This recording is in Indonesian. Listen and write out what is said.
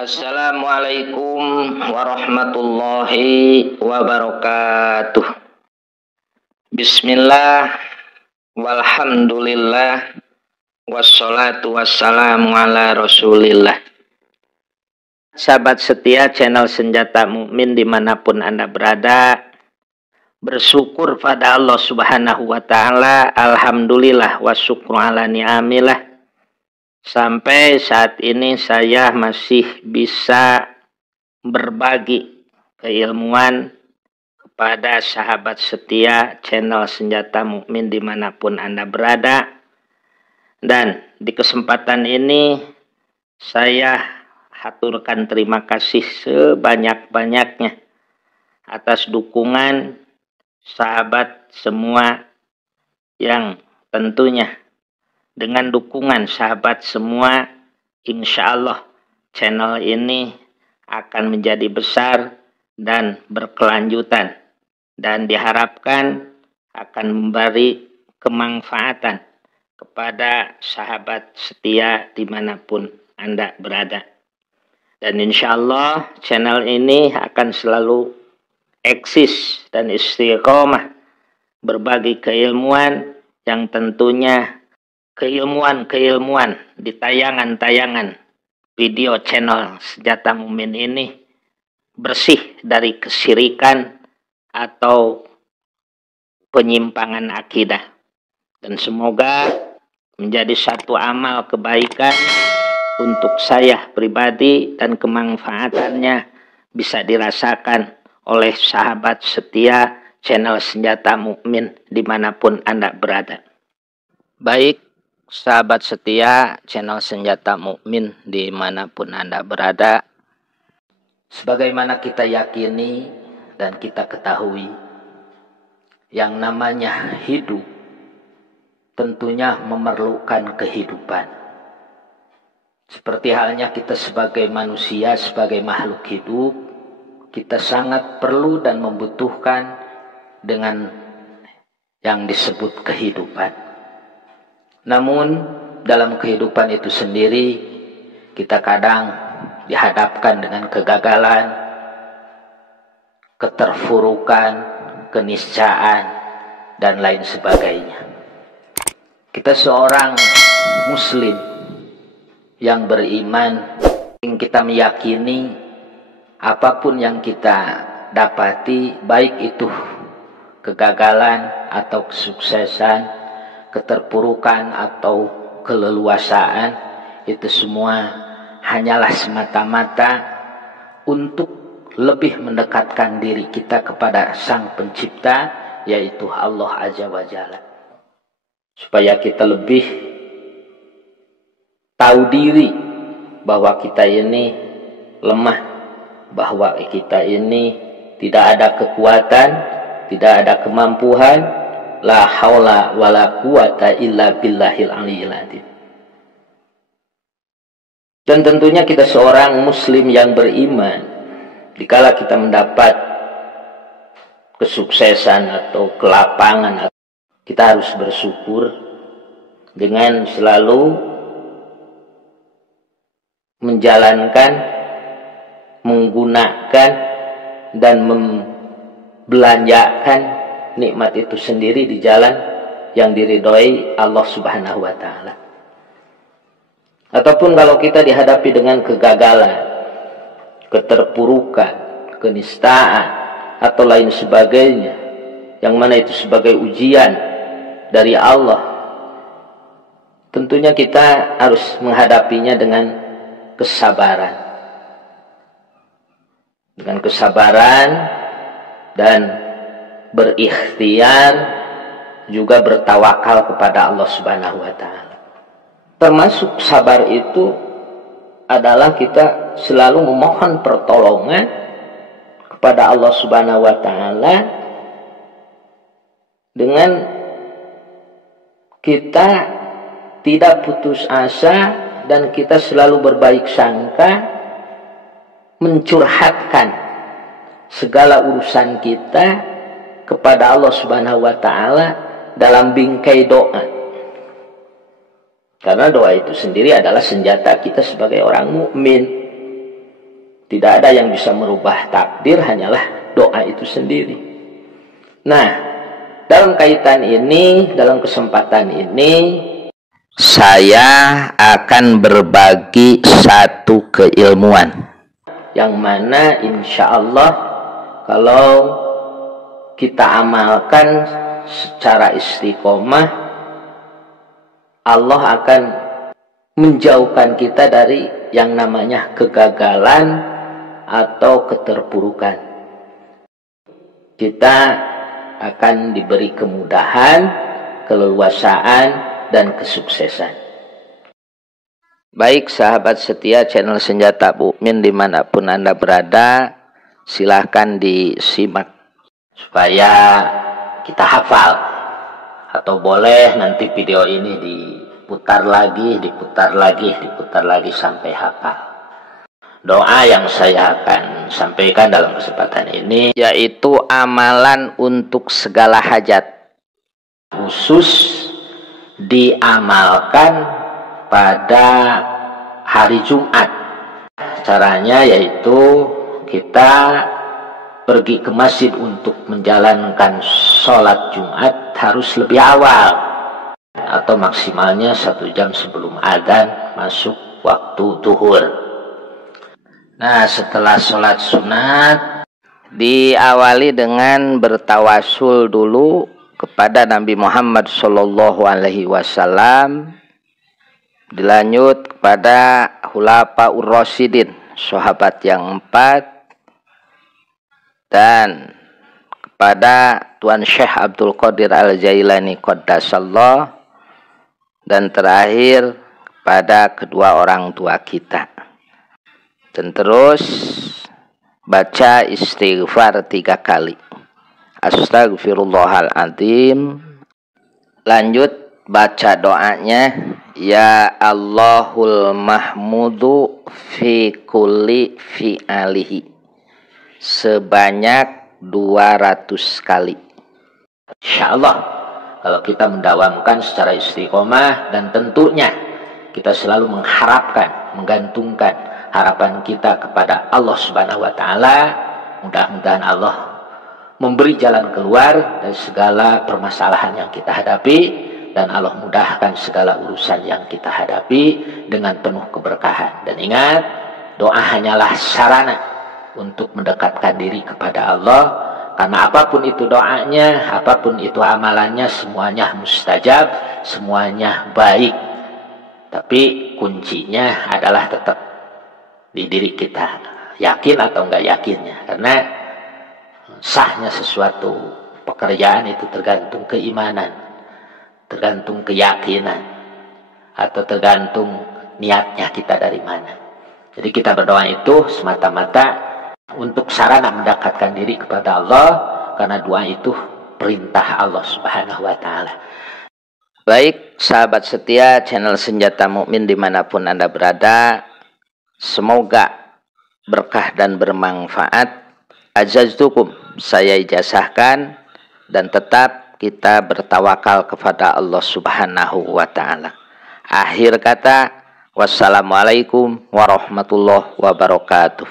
Assalamualaikum warahmatullahi wabarakatuh. Bismillah, walhamdulillah, wassalatu wassalamu ala rasulillah. Sahabat setia channel Senjata Mukmin dimanapun Anda berada, bersyukur pada Allah subhanahu wa ta'ala. Alhamdulillah wa syukru ala ni'amillah. Sampai saat ini saya masih bisa berbagi keilmuan kepada sahabat setia channel Senjata Mukmin dimanapun Anda berada. Dan di kesempatan ini saya haturkan terima kasih sebanyak-banyaknya atas dukungan sahabat semua, yang tentunya dengan dukungan sahabat semua, insya Allah channel ini akan menjadi besar dan berkelanjutan, dan diharapkan akan memberi kemanfaatan kepada sahabat setia dimanapun Anda berada. Dan insya Allah channel ini akan selalu eksis dan istiqomah berbagi keilmuan, yang tentunya keilmuan di tayangan-tayangan video channel Senjata Mukmin ini bersih dari kesyirikan atau penyimpangan akidah. Dan semoga menjadi satu amal kebaikan untuk saya pribadi, dan kemanfaatannya bisa dirasakan oleh sahabat setia channel Senjata Mukmin dimanapun Anda berada. Baik, sahabat setia channel Senjata Mukmin dimanapun Anda berada, sebagaimana kita yakini dan kita ketahui, yang namanya hidup tentunya memerlukan kehidupan. Seperti halnya kita sebagai manusia, sebagai makhluk hidup, kita sangat perlu dan membutuhkan dengan yang disebut kehidupan. Namun dalam kehidupan itu sendiri, kita kadang dihadapkan dengan kegagalan, keterpurukan, keniscayaan, dan lain sebagainya. Kita seorang muslim yang beriman, kita meyakini apapun yang kita dapati, baik itu kegagalan atau kesuksesan, keterpurukan atau keleluasaan, itu semua hanyalah semata-mata untuk lebih mendekatkan diri kita kepada Sang Pencipta, yaitu Allah Azza wa Jalla, supaya kita lebih tahu diri bahwa kita ini lemah, bahwa kita ini tidak ada kekuatan, tidak ada kemampuan. La haula wala quwata illa billahil aliyil azim. Dan tentunya kita seorang muslim yang beriman, dikala kita mendapat kesuksesan atau kelapangan, kita harus bersyukur dengan selalu menjalankan, menggunakan, dan membelanjakan nikmat itu sendiri di jalan yang diridhoi Allah subhanahu wa ta'ala. Ataupun kalau kita dihadapi dengan kegagalan, keterpurukan, kenistaan, atau lain sebagainya, yang mana itu sebagai ujian dari Allah, tentunya kita harus menghadapinya dengan kesabaran. Dengan kesabaran dan berikhtiar, juga bertawakal kepada Allah subhanahu wa ta'ala. Termasuk sabar itu adalah kita selalu memohon pertolongan kepada Allah subhanahu wa ta'ala, dengan kita tidak putus asa dan kita selalu berbaik sangka, mencurhatkan segala urusan kita kepada Allah subhanahu wa ta'ala dalam bingkai doa. Karena doa itu sendiri adalah senjata kita sebagai orang mukmin. Tidak ada yang bisa merubah takdir, hanyalah doa itu sendiri. Nah, dalam kaitan ini, dalam kesempatan ini, saya akan berbagi satu keilmuan yang mana insya Allah kalau kita amalkan secara istiqomah, Allah akan menjauhkan kita dari yang namanya kegagalan atau keterpurukan. Kita akan diberi kemudahan, keleluasaan, dan kesuksesan. Baik sahabat setia channel Senjata Mukmin dimanapun Anda berada, silahkan disimak supaya kita hafal, atau boleh nanti video ini diputar lagi sampai hafal. Doa yang saya akan sampaikan dalam kesempatan ini yaitu amalan untuk segala hajat, khusus diamalkan pada hari Jumat. Caranya yaitu kita pergi ke masjid untuk menjalankan sholat Jumat harus lebih awal, atau maksimalnya 1 jam sebelum adzan masuk waktu zuhur. Nah, setelah sholat sunat diawali dengan bertawasul dulu kepada Nabi Muhammad SAW, dilanjut kepada Khulafaur Rasyidin, sahabat yang 4, dan kepada Tuan Syekh Abdul Qadir Al-Jailani Qaddasallah, dan terakhir kepada kedua orang tua kita. Dan terus baca istighfar 3 kali. Astagfirullahaladzim. Lanjut baca doanya, ya Allahul Mahmudu fi kulli fi'alihi, sebanyak 200 kali. Insyaallah kalau kita mendawamkan secara istiqomah, dan tentunya kita selalu mengharapkan, menggantungkan harapan kita kepada Allah Subhanahu wa Ta'ala, mudah-mudahan Allah memberi jalan keluar dari segala permasalahan yang kita hadapi, dan Allah mudahkan segala urusan yang kita hadapi dengan penuh keberkahan. Dan ingat, doa hanyalah sarana untuk mendekatkan diri kepada Allah, karena apapun itu doanya, apapun itu amalannya, semuanya mustajab, semuanya baik. Tapi kuncinya adalah tetap di diri kita, yakin atau enggak yakinnya. Karena sahnya sesuatu pekerjaan itu tergantung keimanan, tergantung keyakinan, atau tergantung niatnya kita dari mana. Jadi kita berdoa itu semata-mata untuk sarana mendekatkan diri kepada Allah, karena doa itu perintah Allah Subhanahu wa Ta'ala. Baik sahabat setia channel Senjata Mukmin dimanapun Anda berada, semoga berkah dan bermanfaat. Ajaztukum, saya ijazahkan, dan tetap kita bertawakal kepada Allah Subhanahu wa Ta'ala. Akhir kata, wassalamualaikum warahmatullahi wabarakatuh.